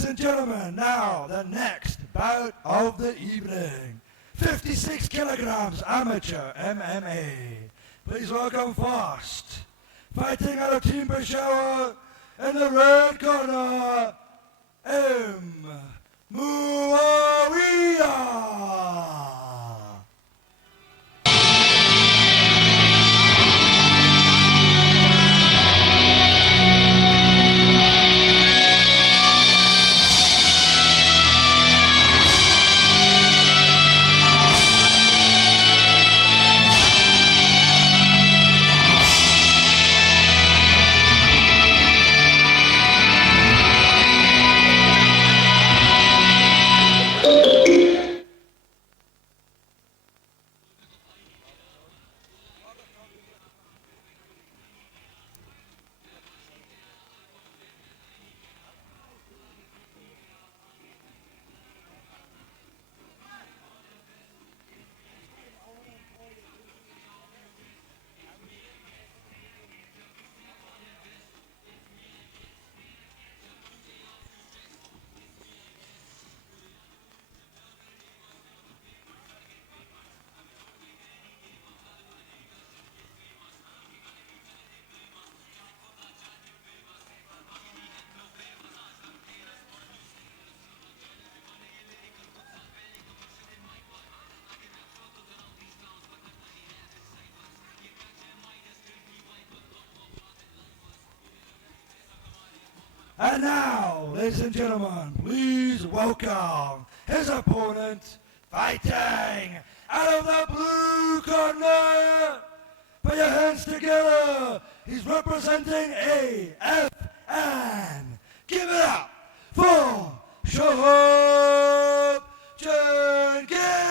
Ladies and gentlemen, now the next bout of the evening. 56 kilograms amateur MMA. Please welcome first, fighting out of Team Peshawar in the red corner, M. Muawiyah. And now, ladies and gentlemen, please welcome his opponent, fighting out of the blue corner. Put your hands together. He's representing AFN. Give it up for Shahab Changezi.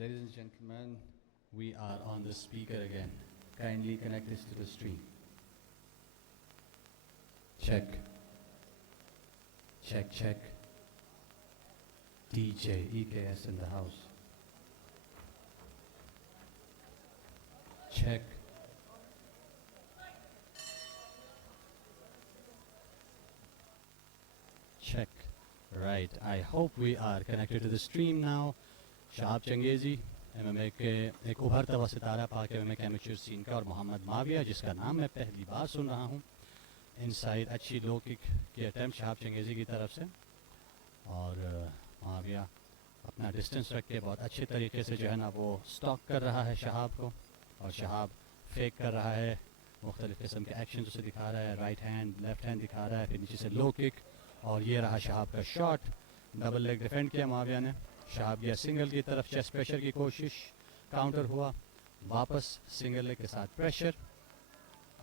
Ladies and gentlemen, we are on the speaker again. Kindly connect this to the stream. Check. Check, check. DJ EKS in the house. Check. Check. Right. I hope we are connected to the stream now. Shahab Changezi MMA के एक उभरता हुआ सितारा पाक MMA के amateur scene का और मोहम्मद माविया जिसका नाम मैं पहली बार सुन रहा हूँ इनसाइड अच्छी लो किक की अटैम्प्ट शहाब चंगेज़ी की तरफ से और माविया अपना डिस्टेंस रख के बहुत अच्छे तरीके से जो है ना वो स्टॉक कर रहा है शहाब को और शहाब फेक कर रहा है मुख्तलिफ़ किस्म के एक्शन उसे दिखा रहा है राइट हैंड लेफ्ट हैंड दिखा रहा है फिर नीचे से लो किक और ये रहा शहाब का शॉट डबल लेग डिफेंड किया माविया ने शहाब गया सिंगल की तरफ चेस्ट प्रेशर की कोशिश काउंटर हुआ वापस सिंगल लेग के साथ प्रेशर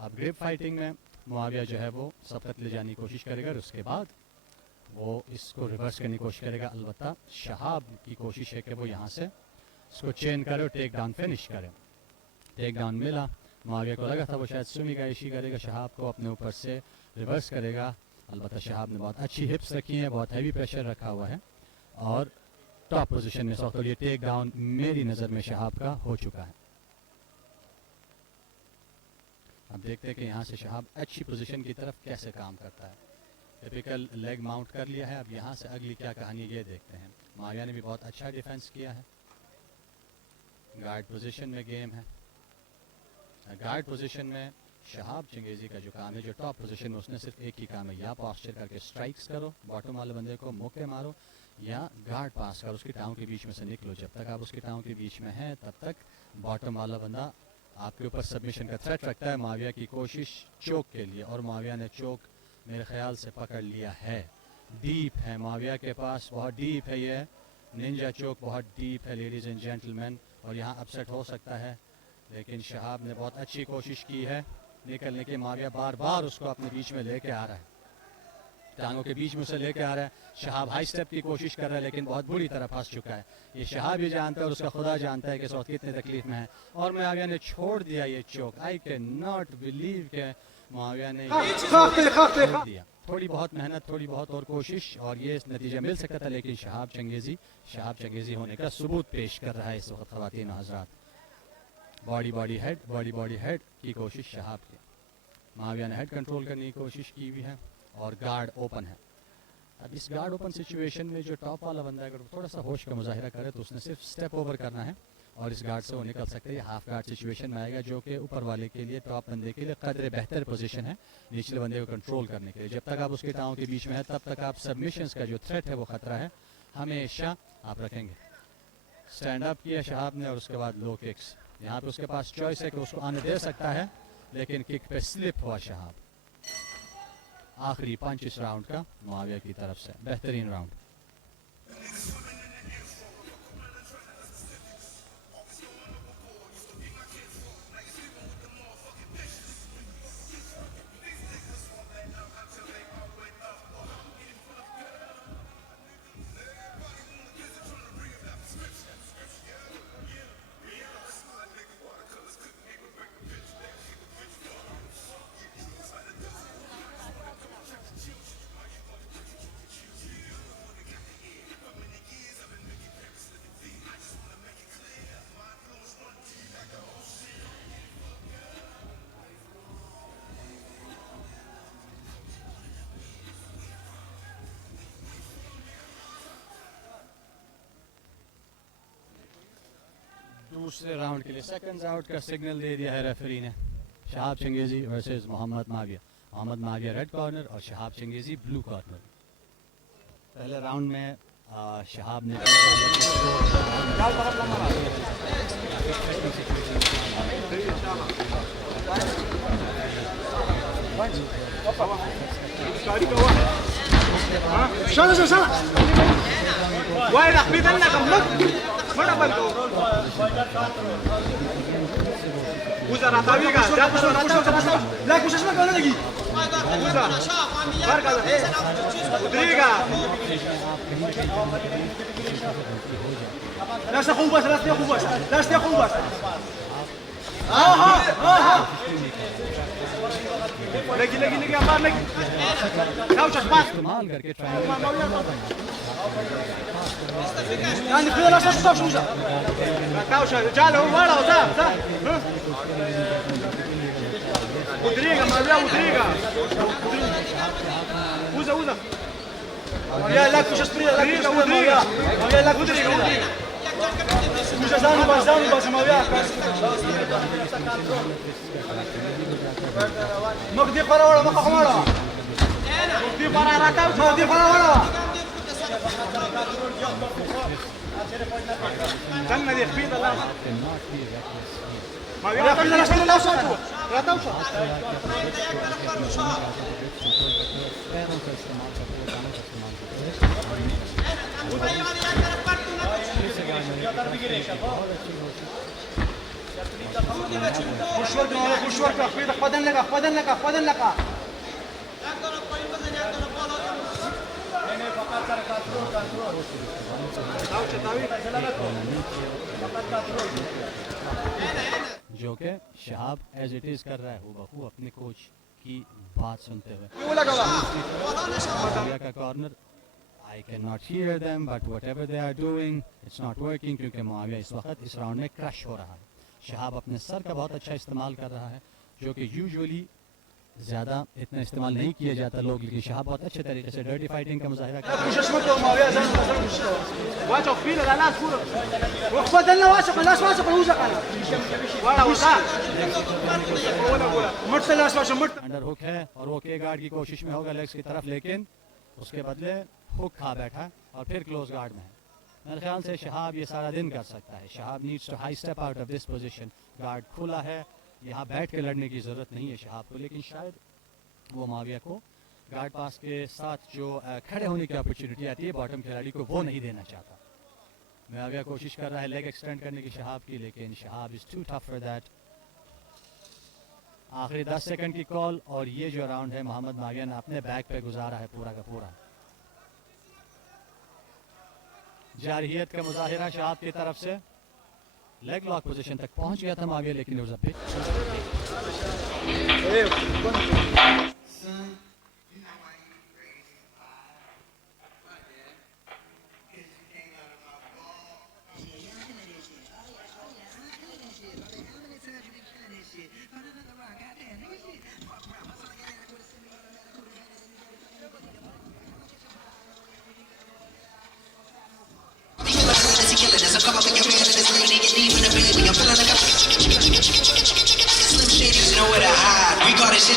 अब ग्रिप फाइटिंग में मुआविया जो है वो सबकत ले जाने की कोशिश करेगा और उसके बाद वो इसको रिवर्स करने की कोशिश करेगा। अलबत्ता शहाब की कोशिश है कि वो यहाँ से इसको चेन करे और टेक डाउन फिनिश करे। टेक डाउन मिला, मुआविया को लगा था वो शायद सुमी का इशी करेगा, शहाब को अपने ऊपर से रिवर्स करेगा। अलबत्ता शहाब ने बहुत अच्छी हिप्स रखी हैं, बहुत हैवी प्रेशर रखा हुआ है और टॉप पोजीशन में सौख। ये टेक डाउन मेरी नज़र में शहाब का हो चुका है। अब देखते हैं कि यहाँ से शहाब अच्छी पोजीशन की तरफ कैसे काम करता है। टिपिकल लेग माउंट कर लिया है, अब यहाँ से अगली क्या कहानी ये देखते हैं। मुआविया ने भी बहुत अच्छा डिफेंस किया है, गार्ड पोजीशन में गेम है। गार्ड पोजीशन में शहाब चंगेज़ी का जो काम है, जो टॉप पोजीशन में उसने सिर्फ एक ही काम है, या पॉस्चर करके स्ट्राइक्स करो, बॉटम वाले बंदे को मुक्के मारो या गार्ड पास करो, उसकी टाँग के बीच में से निकलो। जब तक आप उसकी टाँग के बीच में हैं तब तक बॉटम वाला बंदा आपके ऊपर सबमिशन का थ्रेट रखता है। मुआविया की कोशिश चोक के लिए, और मुआविया ने चोक मेरे ख्याल से पकड़ लिया है। डीप है मुआविया के पास, बहुत डीप है ये निंजा चोक, बहुत डीप है लेडीज़ एंड जेंटलमैन, और यहाँ अपसेट हो सकता है। लेकिन शहाब ने बहुत अच्छी कोशिश की है निकलने की। मुआविया बार बार उसको अपने बीच में लेके आ रहा है, टांगों के बीच में उसे लेके आ रहा है। शहाब हाई स्टेप की कोशिश कर रहा है लेकिन बहुत बुरी तरह फंस चुका है। ये शहाब भी जानता है और उसका खुदा जानता है कि इस वक्त कितनी तकलीफ में है, और मुआविया ने छोड़ दिया ये चोक। आई कैन नॉट बिलीव के मुआविया ने छोड़ दिया। थोड़ी बहुत मेहनत, थोड़ी बहुत और कोशिश और ये नतीजा मिल सकता था, लेकिन शहाब चंगेज़ी होने का सबूत पेश कर रहा है इस वक्त ख़वातीन और हज़रात। बॉडी हेड की कोशिश शहाब की। मुआविया ने हेड कंट्रोल करने की कोशिश की हुई है और गार्ड ओपन है। अब इस गार्ड ओपन सिचुएशन में जो टॉप वाला बंदा है अगर थोड़ा सा होश का मुजाहिरा करे तो उसने सिर्फ स्टेप ओवर करना है और इस गार्ड से वो निकल सकते हैं। हाफ गार्ड सिचुएशन में आएगा जो कि ऊपर वाले के लिए, टॉप बंदे के लिए कदरे बेहतर पोजीशन है निचले बंदे को कंट्रोल करने के लिए। जब तक आप उसके टाँगों के बीच में है तब तक आप सबमिशंस का जो थ्रेट है वो खतरा है हमेशा आप रखेंगे। स्टैंड अप किया शहाब ने और उसके बाद लो किक्स। यहाँ पे उसके पास चॉइस है कि उसको आने दे सकता है, लेकिन किक पे स्लिप हुआ शहाब। आखिरी पंच इस राउंड का मुआविया की तरफ से, बेहतरीन राउंड। दूसरे राउंड के लिए सेकंड राउंड का सिग्नल दे दिया है रेफरी ने। Shahab Changezi versus Mohammad Mavia. Mohammad Mavia red corner और शहाब चंगेज़ी ब्लू कॉर्नर। पहले राउंड में शहाब ने Usa Rataviga, já puxou Rataviga. Lá puxa uma coisa aqui. Usa. Marca. Rodriga. Lasta Rumbas, lasta Rumbas. Aha. Legi amar legi. Kaucha pas. इस्तेमाल करके ट्रायंगल يعني كده لا تشوف شوزه كاوشا جاله ورا وذا مدريغا ما بيا مدريغا وزا يا لا كوش اسبري لا كوش مدريغا يا لا مدريغا مش زانو بس ما بيا مقدي قرا ولا ما خمره مقدي قرا راكا مقدي قرا ولا كان دي خبيط الله ما يعرف لا شيء لا شيء لا توشى خش ورقه خبيط خدن لك जो कि Shahab as it is कर रहा है हूबहू अपने कोच की बात सुनते हुए माविया का corner I can not hear them but whatever they are doing it's not working क्योंकि माविया इस वक्त इस राउंड में क्रश हो रहा है। शहाब अपने सर का बहुत अच्छा इस्तेमाल कर रहा है जो कि यूजुअली ज़्यादा इतना इस्तेमाल नहीं किया जाता लोग, लेकिन शहाब बहुत अच्छे तरीके से डर्टी फाइटिंग का मुजाहिरा कर रहा है। अंडर हुक है और वो के गार्ड की कोशिश में होगा लेग्स की तरफ, लेकिन उसके बदले हुक खा बैठा और फिर क्लोज गार्ड में है। मेरे ख्याल से शहाब ये सारा दिन कर सकता है। Shahab needs to high step out of this position. Guard खुला है, यहाँ बैठ के लड़ने की ज़रूरत नहीं है शहाब को, लेकिन शायद वो माविया को गार्ड पास के साथ जो खड़े होने की अपॉर्चुनिटी आती है बॉटम खिलाड़ी को, वो नहीं देना चाहता। माविया कोशिश कर रहा है लेग एक्सटेंड करने की शहाब की, लेकिन Shahab is too tough for that. आखिरी 10 सेकंड की कॉल और ये जो राउंड है मोहम्मद माविया ने अपने बैक पे गुजारा है पूरा का पूरा। जारहियत का मुजाहिरा शहाब की तरफ से, लेग लॉक पोजीशन तक पहुंच गया था माविया, लेकिन it was a bit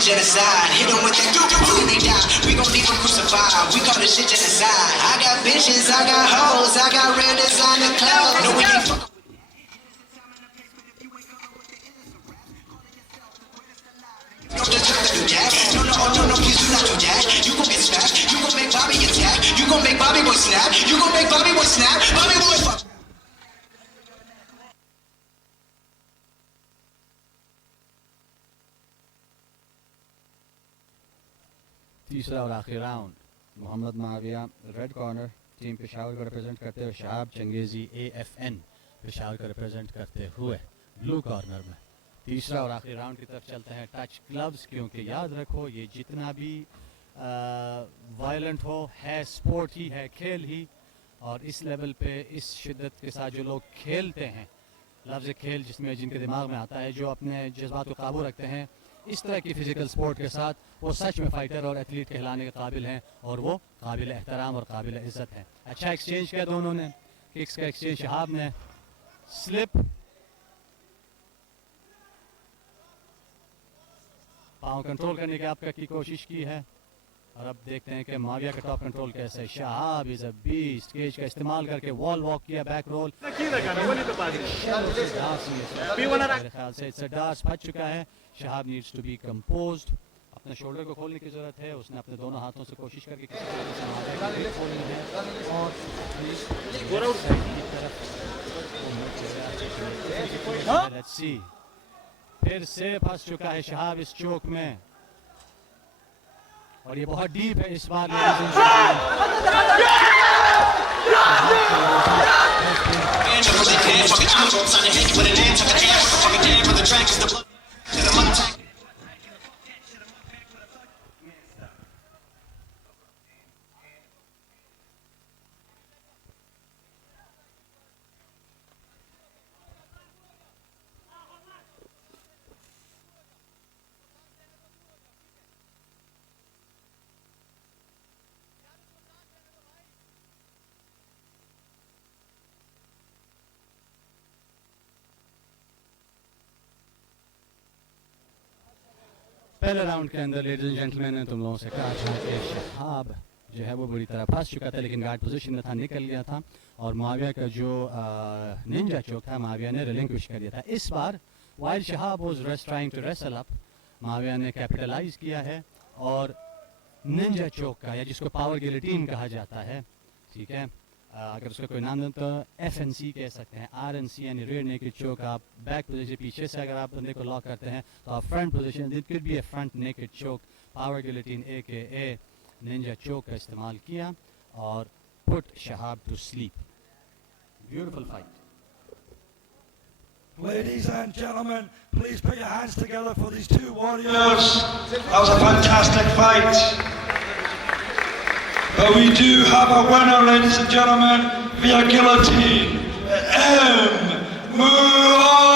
genocide. Hit them with that and they die. We gon' leave them crucified. We call this shit genocide. I got bitches, I got hoes, I got real designer clothes. No, we ain't fuck. No, please do not do that. You gon' get smashed. You gon' make Bobby attack. You gon' make Bobby boy snap. You gon' make Bobby boy snap. Bobby boy fuck. तीसरा और आखिरी round Mohammad Mavia red corner team Peshawar को represent करते हुए, Shahab changezi AFN Peshawar को represent करते हुए blue corner में। तीसरा और आखिरी राउंड की तरफ चलते हैं। टच ग्लव्स, क्योंकि याद रखो ये जितना भी वायलेंट हो है स्पोर्ट ही है, खेल ही, और इस लेवल पे इस शिद्दत के साथ जो लोग खेलते हैं, लफ्ज़ खेल जिसमें जिनके दिमाग में आता है, जो अपने जज्बात को काबू रखते हैं इस तरह की फिजिकल स्पोर्ट के साथ, वो सच में फाइटर और एथलीट कहलाने के काबिल हैं और वो काबिल एहतराम और काबिल इज़्ज़त हैं। अच्छा एक्सचेंज किया दोनों ने, किक्स का एक्सचेंज, शहाब ने स्लिप, पाँव कंट्रोल करने की आपका की कोशिश की है, और अब देखते हैं कि माविया का टॉप कंट्रोल कैसे है। Shahab is a beast, cage का इस्तेमाल करके वॉल वॉक किया, बैक रोल, मेरे ख्याल से इट्स अ डार्स बच चुका है। Shahab needs to be composed, अपने शोल्डर को खोलने की जरूरत है। उसने अपने दोनों हाथों से कोशिश करके किसी तरीके से माविया को खोलनी है और लेट्स सी, फिर से फंस चुका है शहाब इस चोक में, और ये बहुत डीप है इस बार। पहले राउंड के अंदर लेडीज एंड जेंटलमैन ने तुम लोगों से कहा था कि शहाब जो है वो बुरी तरह फंस चुका था, लेकिन गार्ड पोजीशन में था, निकल गया था, और माविया का जो निंजा चोक था माविया ने रिलिंक्विश कर दिया था। इस बार while Shahab was trying to wrestle up, Mavia ने कैपिटलाइज किया है और निंजा चोक का, या जिसको पावर गिलेटिन कहा जाता है, ठीक है, अगर उसका कोई नाम दें तो FNC कह सकते हैं, RNC यानी रेयर नेकेड चोक। आप बैक पोजीशन पीछे से अगर आप बंदे को लॉक करते हैं तो आप front position, it could be a front naked choke, power guillotine AKA ninja choke का इस्तेमाल किया। or put Shahab to sleep. Beautiful fight. Ladies and gentlemen, please put your hands together for these two warriors. That was a fantastic fight. But we do have a winner, ladies and gentlemen, via guillotine. M. Muhammad.